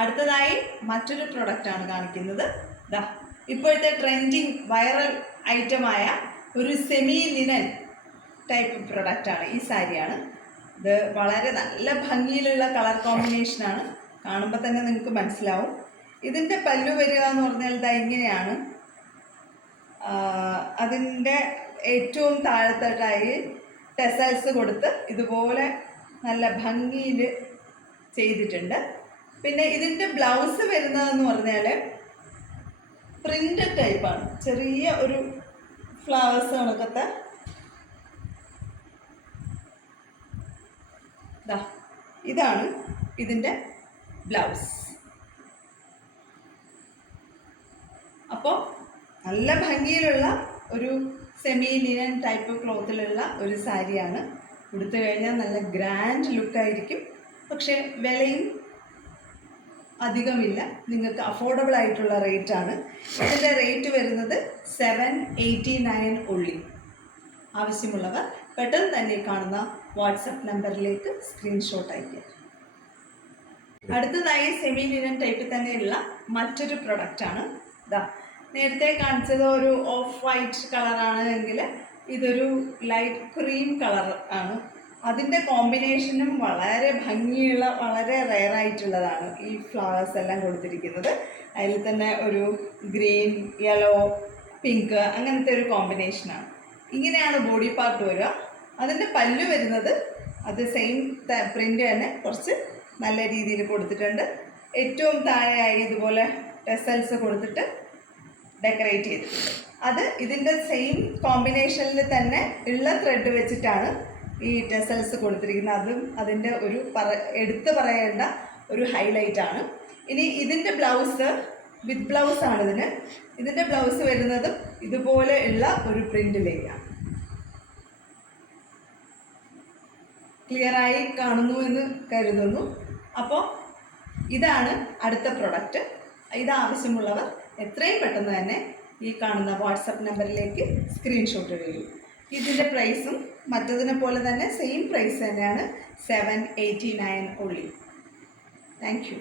അടുത്തതായി മറ്റൊരു പ്രൊഡക്റ്റാണ് കാണിക്കുന്നത്. ദാ ഇപ്പോഴത്തെ ട്രെൻഡിങ് വൈറൽ ഐറ്റമായ ഒരു സെമി ലിനൻ ടൈപ്പ് പ്രൊഡക്റ്റാണ്. ഈ സാരിയാണ്. ഇത് വളരെ നല്ല ഭംഗിയിലുള്ള കളർ കോമ്പിനേഷനാണ്. കാണുമ്പോൾ തന്നെ നിങ്ങൾക്ക് മനസ്സിലാവും. ഇതിൻ്റെ പല്ലു വരിക എന്ന് പറഞ്ഞാൽ ഇതാ ഇങ്ങനെയാണ്. അതിൻ്റെ ഏറ്റവും താഴത്തോട്ടായി ടെസൽസ് കൊടുത്ത് ഇതുപോലെ നല്ല ഭംഗിയിൽ ചെയ്തിട്ടുണ്ട്. പിന്നെ ഇതിൻ്റെ ബ്ലൗസ് വരുന്നതെന്ന് പറഞ്ഞാൽ പ്രിൻ്റ് ടൈപ്പാണ്. ചെറിയ ഒരു ഫ്ലവേഴ്സ് കണക്കത്തെ ഇതാണ് ഇതിൻ്റെ ബ്ലൗസ്. അപ്പോൾ നല്ല ഭംഗിയിലുള്ള ഒരു സെമി ലിനൻ ടൈപ്പ് ക്ലോത്തിലുള്ള ഒരു സാരിയാണ്. ഉടുത്തു കഴിഞ്ഞാൽ നല്ല ഗ്രാൻഡ് ലുക്കായിരിക്കും. പക്ഷേ വിലയും അധികമില്ല, നിങ്ങൾക്ക് അഫോർഡബിൾ ആയിട്ടുള്ള റേറ്റാണ്. ഇതിൻ്റെ റേറ്റ് വരുന്നത് 789 ഉള്ളി. ആവശ്യമുള്ളവർ പെട്ടെന്ന് തന്നെ കാണുന്ന വാട്സപ്പ് നമ്പറിലേക്ക് സ്ക്രീൻഷോട്ട് അയയ്ക്കുക. അടുത്തതായി സെമി ലിനൻ ടൈപ്പിൽ തന്നെയുള്ള മറ്റൊരു പ്രൊഡക്റ്റാണ്. ഇതാ നേരത്തെ കാണിച്ചത് ഒരു ഓഫ് വൈറ്റ് കളറാണ് എങ്കിൽ ഇതൊരു ലൈറ്റ് ക്രീം കളർ ആണ്. അതിൻ്റെ കോമ്പിനേഷനും വളരെ ഭംഗിയുള്ള വളരെ റെയറായിട്ടുള്ളതാണ്. ഈ ഫ്ലവേഴ്സ് എല്ലാം കൊടുത്തിരിക്കുന്നത് അതിൽ തന്നെ ഒരു ഗ്രീൻ, യെല്ലോ, പിങ്ക് അങ്ങനത്തെ ഒരു കോമ്പിനേഷനാണ്. ഇങ്ങനെയാണ് ബോഡി പാർട്ട് വരിക. അതിൻ്റെ പല്ലു വരുന്നത് അത് സെയിം പ്രിൻ്റ് തന്നെ കുറച്ച് നല്ല രീതിയിൽ കൊടുത്തിട്ടുണ്ട്. ഏറ്റവും താഴെയായി ഇതുപോലെ ടെസൽസ് കൊടുത്തിട്ട് ഡെക്കറേറ്റ് ചെയ്തിട്ടുണ്ട്. അത് ഇതിൻ്റെ സെയിം കോമ്പിനേഷനിൽ തന്നെ ഉള്ള ത്രെഡ് വെച്ചിട്ടാണ് ഈ ടെസൽസ് കൊടുത്തിരിക്കുന്നത്. അതും അതിൻ്റെ ഒരു എടുത്തു പറയേണ്ട ഒരു ഹൈലൈറ്റാണ്. ഇനി ഇതിൻ്റെ ബ്ലൗസ് വിത്ത് ബ്ലൗസാണ് ഇതിൻ്റെ ബ്ലൗസ് വരുന്നതും ഇതുപോലെ ഉള്ള ഒരു പ്രിൻറ്റിലേക്കാണ്. ക്ലിയറായി കാണുന്നു എന്ന് കരുതുന്നു. അപ്പോൾ ഇതാണ് അടുത്ത പ്രൊഡക്റ്റ്. ഇതാവശ്യമുള്ളവർ എത്രയും പെട്ടെന്ന് തന്നെ ഈ കാണുന്ന വാട്സപ്പ് നമ്പറിലേക്ക് സ്ക്രീൻഷോട്ട് എഴുതും. ഇതിൻ്റെ പ്രൈസും മറ്റതിനെ പോലെ തന്നെ സെയിം പ്രൈസ് തന്നെയാണ്, 789 ഉള്ളി. Thank you.